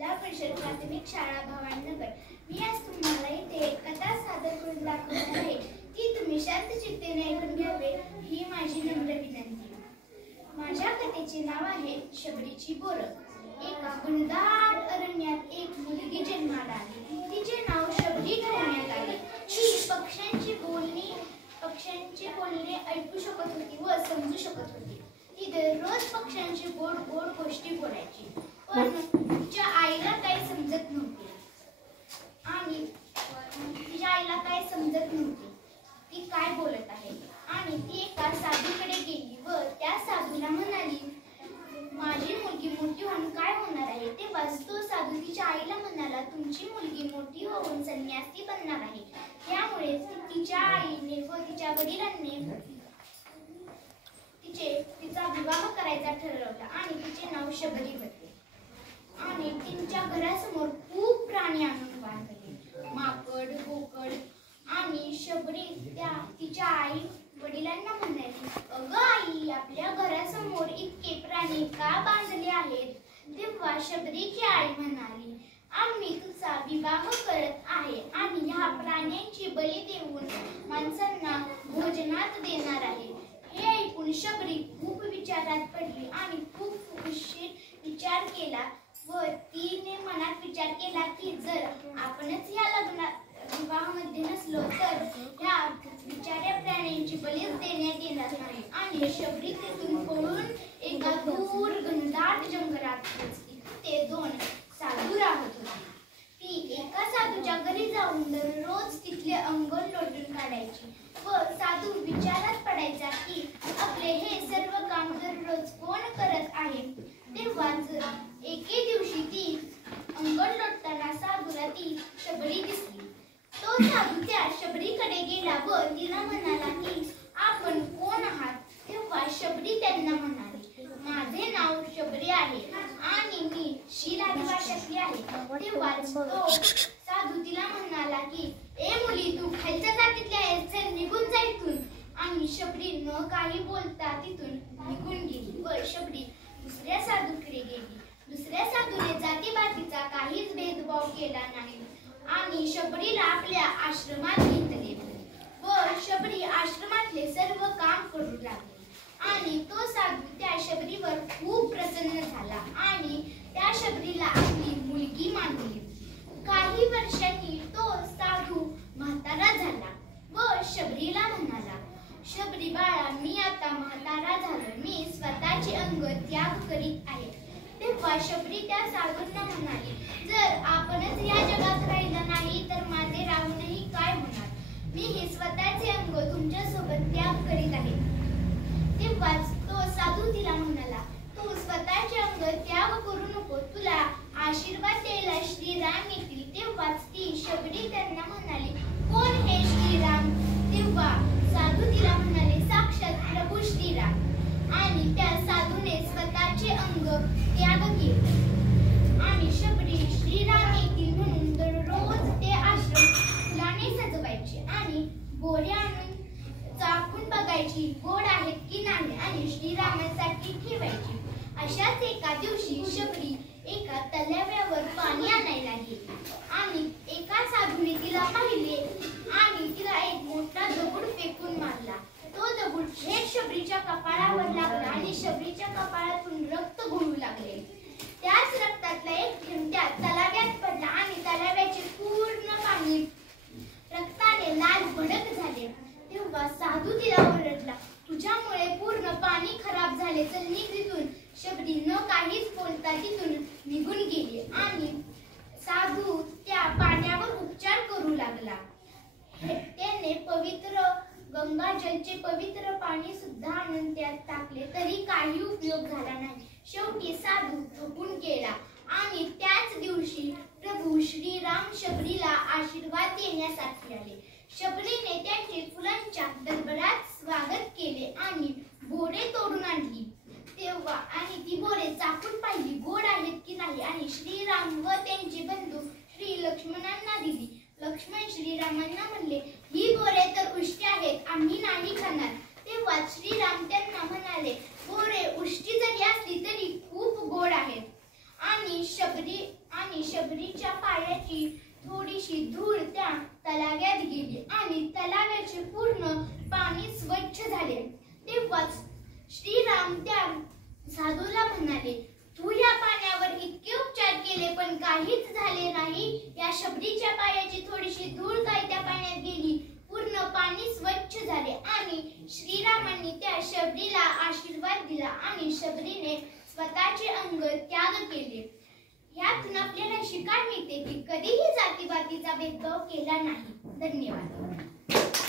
जिल्हा परिषद प्राथमिक शाळा भवानीनगर। मी आज तुम्हाला इथे एक कथा सादर करून दाखवणार आहे। ती तुम्ही शांतचित्तेने ऐकून घ्यावे ही माझी नम्र विनंती। माझ्या कथेचे नाव आहे शबरीची बोरं। एका घनदाट अरण्यात एक मुलगी जन्माला आली। तिचे नाव शबरी ठेवण्यात आले। ती पक्ष्यांची बोलणे ऐकू शकत होती व समजू शकत होती। ती दररोज पक्ष्यांची गोड गोड गोष्टी बोलायची, पण तिच्या आईला काही समजत नव्हते। ती काय बोलत आहे। आणि ती एका साधूकडे गेली व त्या साधूला म्हणाली, माझी मुलगी मोठी होऊन काय होणार आहे। तेव्हाच तो साधू तिच्या आईला म्हणाला, तुमची मुलगी मोठी होऊन संन्यासी बनणार आहे। त्यामुळे तिच्या आईने व तिच्या वडिलांनी तिचा विवाह करायचा ठरवला आणि तिचे नाव शबरी होते। आणि तिच्या घरासमोर खूप प्राणी आणून बांधले, माकड, बोकड। आणि शबरी तिच्या आई वडिलांना म्हणाली, अगं आई, आपल्या घरासमोर इतके प्राणी का बांधले आहेत। तेव्हा शबरीची आई म्हणाली, आम्ही तुझा विवाह करत आहे आणि ह्या प्राण्यांची बळी देऊन माणसांना भोजनात देणार आहे। हे ऐकून शबरी खूप विचारात पडली आणि खूप उशीर विचार केला व तिने मनात विचार केला की जर आपणच या विवाहामध्ये नसलो तर ह्या बिचाऱ्या प्राण्यांची बळी देण्यात येणार नाही। आणि शबरी तिथून पळून एका दूर घनदाट जंगलात पोहोचली। ते दोन साधू राहत होते। ती एका साधूच्या घरी जाऊन दररोज तिथले अंगण लोटून काढायची व साधू विचारात पडायचा की आपले हे सर्व काम दररोज कोण करत आहे। तेव्हाच एके दिवशी ती अंगण लोटताना साधूला ती शबरी दिसली। तो साधू त्या शबरीकडे गेला व तिला म्हणाला की आपण कोण आहात। तेव्हा शबरी त्यांना म्हणाली, माझे नाव शबरी आहे आणि मी शील आदिवासातली आहे। तेव्हा तो साधू तिला म्हणाला की ए मुली, तू खालच्या जातीतली आहेस, चल निघून जा इथून। आणि शबरी न काही बोलता तिथून निघून गेली व शबरी दुसऱ्या साधूकडे गेली। दुसऱ्या साधूने जातीपातीचा काहीच भेदभाव केला नाही आणि शबरीला आपल्या आश्रमात घेतले व शबरी आश्रमातले सर्व काम करू लागली। आणि तो साधू त्या शबरीवर खूप प्रसन्न झाला आणि त्या शबरीला आपली मुलगी मानली। काही वर्षांनी तो साधू म्हातारा झाला व शबरीला म्हणाला, शबरी बाळा, मी आता म्हातारा झालो, मी स्वतःचे अंग त्याग करीत आहे। तेव्हा शबरी त्या साधूंना म्हणाली, जर आपणच या जगात राहिला नाही तर माझे राहूनही काय होणार। मी हे स्वतःचे अंग तुमच्या सोबत त्याग करीत आहे। तेव्हाच तो साधू तिला म्हणाला, तू स्वतःचे अंग त्याग करू नको, तुला आशीर्वाद द्यायला श्रीराम येतील। तेव्हाच ती शबरी त्यांना म्हणाली, कोण हे श्रीराम। तेव्हा साधू तिला म्हणाले, साक्षात प्रभू श्रीराम। आणि त्या साधूने स्वतःचे अंग त्याग केले आणि शबरी श्रीराम येतील म्हणून दररोज ते आश्रम फुलाने सजवायचे आणि बोरे आणून चाखून बघायची, गोड आहेत की नाही, आणि श्रीरामांसाठी ठेवायची। अशाच एका दिवशी शबरी एका तलावावर पाणी आणायला गेली आणि एका साधूने तिला पाहिले आणि तिला एक मोठा दगड फेकून मारला। तो दगड थेट शबरीच्या कपाळावर लागला आणि शबरीच्या कपाळातून रक्त गळू लागले। त्याच रक्तातला एक थेंब त्या तलाव्यात पडला आणि तलाव्याचे पूर्ण पाणी रक्ताने लाल भडक झाले। तेव्हा साधू तिला ओरडला, तुझ्यामुळे पूर्ण पाणी खराब झाले, चल निघ तिथून। शबरी न काहीच बोलता तिथून निघून गेली आणि साधू त्या पाण्यावर उपचार करू लागला। त्याने पवित्र गंगाजलचे पवित्र पाणी सुद्धा आणून त्यात टाकले तरी काही उपयोग झाला नाही। शेवटी साधू थकून गेला आणि त्याच दिवशी प्रभू श्रीराम शबरीला आशीर्वाद देण्यासाठी आले। शबरीने त्यांचे फुलांच्या दरबारात स्वागत केले आणि बोरे तोडून आणली। तेव्हा आणि ती बोरे चाखून पाहिली, गोड आहेत की नाही, आणि श्रीराम व त्यांचे बंधू श्री लक्ष्मणांना दिली। लक्ष्मण श्रीरामांना म्हणले, ही बोरे तर उष्टी आहेत, आम्ही नाही खाणार। तेव्हा श्रीराम त्यांना म्हणाले, बोरे उष्टी जरी असली तरी खूप गोड आहेत। आणि पाणी स्वच्छ झाले. तेव्हाच श्रीराम त्या साधूला म्हणाले, तू या पाण्यावर इतके उपचार केले पण काहीच झाले नाही. या शबरीच्या पायाची थोडीशी धूळ काय त्या पाण्यात गेली, पूर्ण पाणी स्वच्छ झाले. आणि श्रीरामांनी त्या शबरीला आशीर्वाद दिला आणि शबरीने स्वतःचे अंग त्याग केले. यातून आपल्याला शिकायला मिळते की कधीही जातीपातीचा भेदभाव केला नाही. धन्यवाद.